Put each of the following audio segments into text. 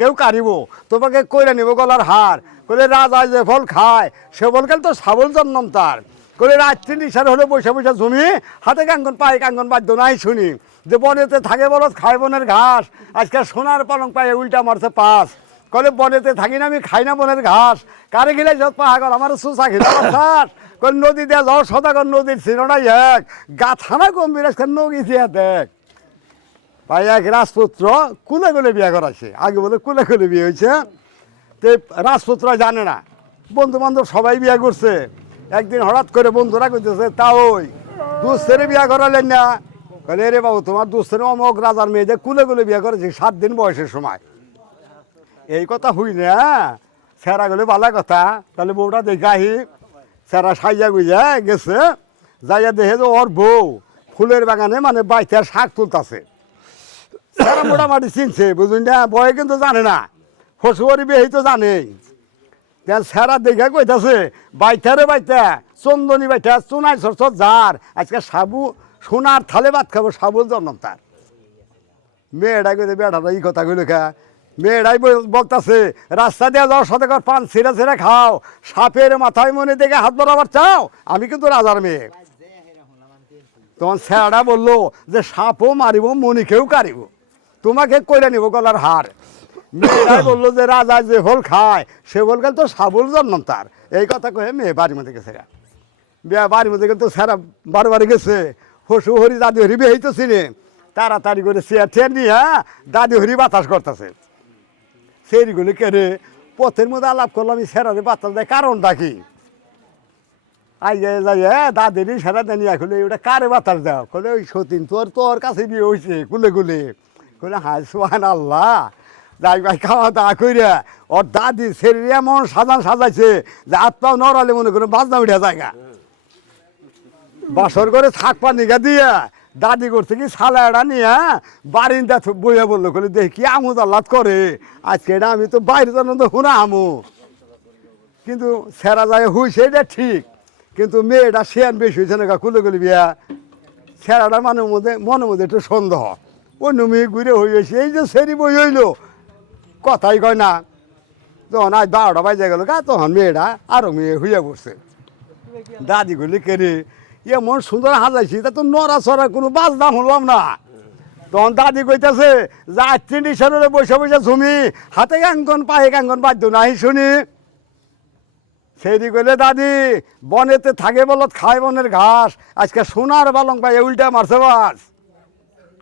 কেউ কারিব তোমাকে কইরা নিব গলার হার কইলে রাজা যে ফল খায় সে ফল খেলে তো সাবল জন্ম তার কইলে রাত্রি নিশার হলে বৈশা বৈশা জমি হাতে কাঙ্গন পায়ে কাঙ্গন বাদ্য নাই শুনি যে বনেতে থাকে বলত খায় বনের ঘাস আজকে সোনার পালং পায়ে উল্টা মারছে পাস কলে বনেতে থাকি না আমি খাই না বনের ঘাস কারে গেলে যত পাহাগল আমার সুসা খেলে কই নদী দেওয়া যাও সদাগর নদীর সিনোটাই এক গাথানা গম্ভীর আজকে নদী দিয়া দেখ ভাই এক রাজপুত্র কুলে কুলে বিয়ে করাছে আগে বলে কুলে কুলে বিয়ে হয়েছে তো রাজপুত্র জানে না বন্ধু বান্ধব সবাই বিয়ে করছে একদিন হঠাৎ করে বন্ধুরা করতেছে তা ওই দুস্থেরে বিয়ে করালেন না বলে রে বাবু তোমার দুস্থের অমক রাজার মেয়েদের কুলে কুলে বিয়ে করেছে 7 দিন বয়সের সময় এই কথা হই না সেরা গেলে ভালো কথা তাহলে বউটা দেখে আহি সেরা সাইজা গুইজা গেছে যাইয়া দেখে যে ওর বউ ফুলের বাগানে মানে বাইতার শাক তুলতাছে সেরা মোটামুটি চিনছে বুঝুন না বয়ে কিন্তু জানে না শ্বশুরি বিয়ে তো জানেই সেরা দেখে কইতাছে বাইতারে বাইতা চন্দনী বাইতা চুনাই সরসর যার আজকে সাবু সোনার থালে ভাত খাবো সাবুল জন্ম তার মেয়েটাই কইতে বেড়াটা এই কথা কইলে খা মেয়েরাই বলতেছে রাস্তা দিয়ে যাও সাথে পান ছিঁড়ে ছিঁড়ে খাও সাপের মাথায় মনে দেখে হাত বরাবর চাও আমি কিন্তু রাজার মেয়ে তখন স্যারটা বললো যে সাপও মারিব মনিকেও কারিব তোমাকে কইরা নিব গলার হার মেয়েরাই বললো যে রাজা যে ফল খায় সে ফল গেল তো সাবুল জন্ম তার এই কথা কয়ে মেয়ে বাড়ির মধ্যে গেছে বিয়া বাড়ির মধ্যে কিন্তু স্যারা বারবার গেছে হসু হরি দাদি হরি বিয়ে হইতেছিনে তাড়াতাড়ি করে চেয়ার টেয়ার নিয়ে দাদি হরি বাতাস করতেছে সেইগুলি কেড়ে পথের মধ্যে আলাপ করলাম আমি সেরারে বাতাস দেয় কারণটা কি আইয়া যাই দাদেরই সেরা দেনি এখন ওটা কারে বাতাস দাও কলে ওই সতীন তোর কাছে বিয়ে হয়েছে কুলে কুলে কলে হায় সোহান আল্লাহ যাই ভাই খাওয়া দাওয়া কইরা ওর দাদি শরীর এমন সাজাইছে যে হাত পাও নড়ালে মনে করে বাজনা উঠা জায়গা বাসর করে থাক পানি গা দিয়া দাদি করছে কি সালাটা নিয়ে বারিন্দা বইয়া বললো কলে দেখি কি আমুদ আল্লাদ করে আজকে এটা আমি তো বাইরে জানো তো হুনা আমু কিন্তু সেরা যায় হইছে এটা ঠিক কিন্তু মেয়েটা শেয়ান বেশি হয়েছে না কুলে কুলে বিয়া সেরাটা মনের মধ্যে একটু সন্দেহ অন্য মেয়ে ঘুরে হয়েছে এই যে সেরি বই হইলো কথাই কয় না যখন আজ 12টা বাজে গেল তখন মেয়েটা আরো মেয়ে হইয়া পড়ছে দাদি গুলি কেড়ে এমন সুন্দর হাজাইছি তা তো নড়া চড়া কোনো বাজনা হলাম না তখন দাদি কইতেছে যে আত্মীয় সারে বসে বসে ঝুমি হাতে কাঙ্গন পায়ে কাঙ্গন বাধ্য নাই শুনি সেই কইলে দাদি বনেতে থাকে বলত খায় বনের ঘাস আজকে সোনার পালং পাই উল্টা মারছে বাস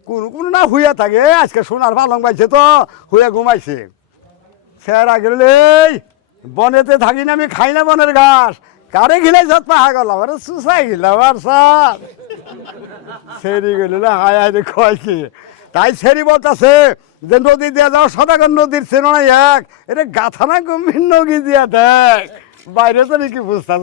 কোনো না হুইয়া থাকে আজকে সোনার পালং পাইছে তো হুইয়া ঘুমাইছে স্যার গেলে বনেতে থাকি না আমি খাই না বনের ঘাস কারে ঘিলাই যত পাহা গেল আরে সুসাই গেলাম আর স্যার সেরি গেল হায় হায় রে কয় কি তাই সেরি বলতেছে যে নদী দিয়া যাও সদাগর নদীর চেনো না এক এটা গাথানা গম্ভীর নদী দিয়া দেখ বাইরে তো নাকি বুঝতে